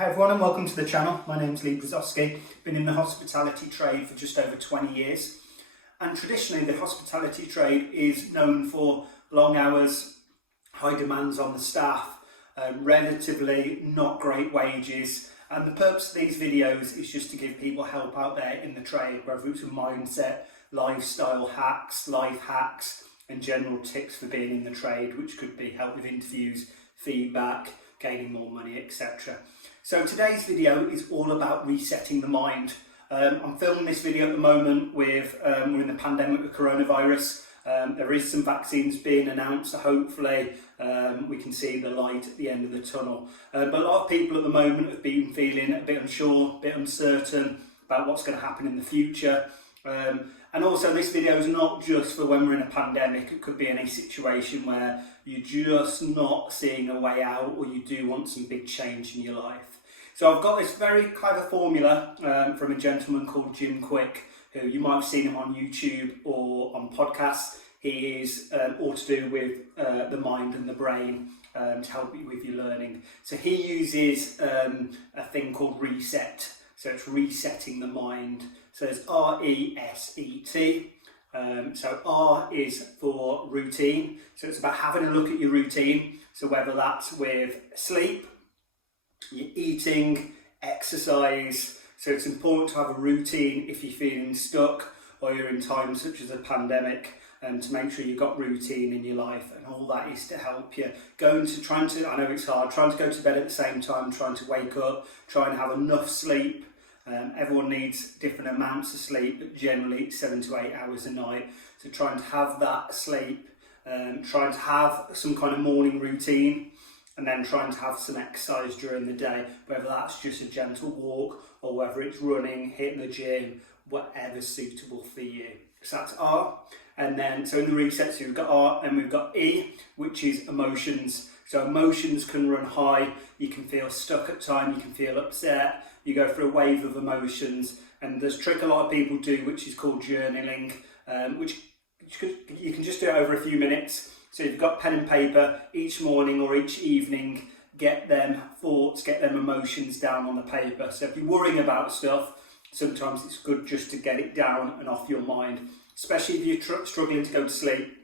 Hi everyone and welcome to the channel. My name's R.E.S.E.T. Been in the hospitality trade for just over 20 years. And traditionally the hospitality trade is known for long hours, high demands on the staff, relatively not great wages. And the purpose of these videos is just to give people help out there in the trade, whether it's a mindset, lifestyle hacks, life hacks, and general tips for being in the trade, which could be help with interviews, feedback, gaining more money, etc. So today's video is all about resetting the mind. I'm filming this video at the moment with, we're in the pandemic with coronavirus. There is some vaccines being announced, so hopefully we can see the light at the end of the tunnel. But a lot of people at the moment have been feeling a bit unsure, a bit uncertain about what's going to happen in the future. And also this video is not just for when we're in a pandemic. It could be any situation where you're just not seeing a way out, or you do want some big change in your life. So I've got this very clever formula from a gentleman called Jim Quick, who you might have seen him on YouTube or on podcasts. He is all to do with the mind and the brain to help you with your learning. So he uses a thing called R.E.S.E.T. So it's resetting the mind. So it's R.E.S.E.T. So R is for routine. So it's about having a look at your routine. So whether that's with sleep, your eating, exercise. So it's important to have a routine if you're feeling stuck or you're in times such as a pandemic, and to make sure you've got routine in your life. And all that is to help you I know it's hard, trying to go to bed at the same time, trying to wake up, try and have enough sleep. Everyone needs different amounts of sleep, but generally 7 to 8 hours a night. So trying to have that sleep, trying to have some kind of morning routine, and then trying to have some exercise during the day, whether that's just a gentle walk or whether it's running, hitting the gym, whatever's suitable for you. So that's R. And then, so in the reset, so we've got R, and we've got E, which is emotions. So emotions can run high, you can feel stuck at times, you can feel upset, you go through a wave of emotions. And there's a trick a lot of people do, which is called journaling, which you can just do it over a few minutes. So you've got pen and paper each morning or each evening, get them thoughts, get them emotions down on the paper. So if you're worrying about stuff, sometimes it's good just to get it down and off your mind, especially if you're struggling to go to sleep.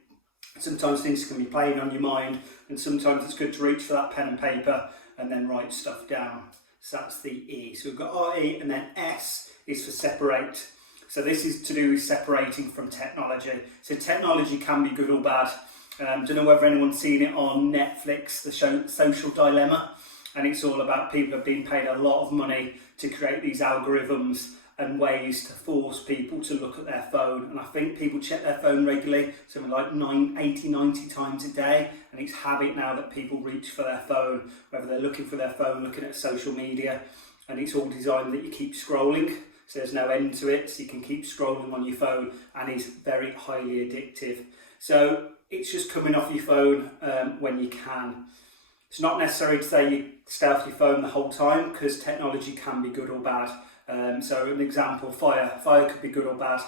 Sometimes things can be playing on your mind, and sometimes it's good to reach for that pen and paper and then write stuff down. So that's the E. So we've got R-E, and then S is for separate. So this is to do with separating from technology. So technology can be good or bad. Don't know whether anyone's seen it on Netflix, the show Social Dilemma, and it's all about people have been paid a lot of money to create these algorithms and ways to force people to look at their phone. And I think people check their phone regularly, something like 80, 90 times a day, and it's habit now that people reach for their phone, whether they're looking for their phone, looking at social media, and it's all designed that you keep scrolling, so there's no end to it, so you can keep scrolling on your phone, and it's very highly addictive. So it's just coming off your phone when you can. It's not necessary to say you stay off your phone the whole time, because technology can be good or bad. So an example, fire. Fire could be good or bad.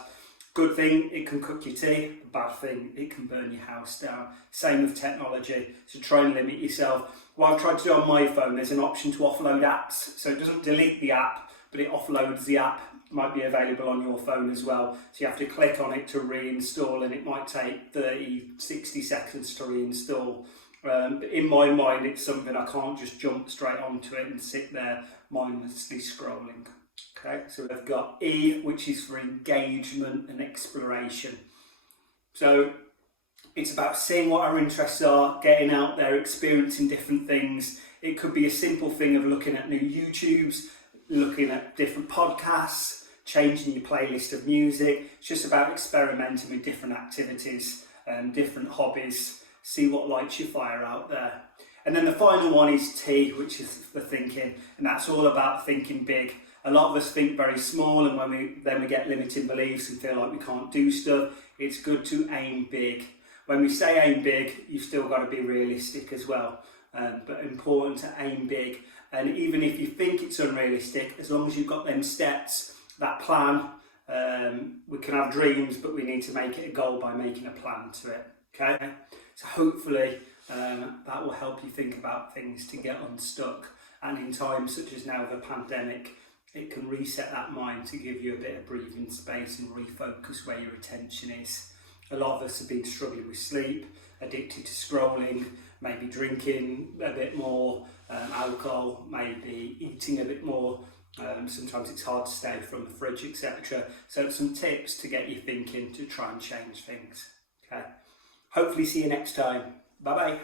Good thing, it can cook your tea. Bad thing, it can burn your house down. Same with technology, so try and limit yourself. What I've tried to do on my phone, there's an option to offload apps. So it doesn't delete the app, but it offloads the app. It might be available on your phone as well. So you have to click on it to reinstall, and it might take 30, 60 seconds to reinstall. But in my mind, it's something I can't just jump straight onto it and sit there mindlessly scrolling. Okay, so we've got E, which is for engagement and exploration. So it's about seeing what our interests are, getting out there, experiencing different things. It could be a simple thing of looking at new YouTubes, looking at different podcasts, changing your playlist of music. It's just about experimenting with different activities and different hobbies. See what lights your fire out there. And then the final one is T, which is for thinking, and that's all about thinking big. A lot of us think very small, and when we get limiting beliefs and feel like we can't do stuff, it's good to aim big. When we say aim big, you've still got to be realistic as well, but important to aim big. And even if you think it's unrealistic, as long as you've got them steps, that plan, we can have dreams, but we need to make it a goal by making a plan to it. Okay, so hopefully that will help you think about things to get unstuck and in times such as now the pandemic, it can reset that mind to give you a bit of breathing space and refocus where your attention is. A lot of us have been struggling with sleep, addicted to scrolling, maybe drinking a bit more alcohol, maybe eating a bit more. Sometimes it's hard to stay from the fridge, etc. So some tips to get you thinking to try and change things. Okay. Hopefully see you next time. Bye bye.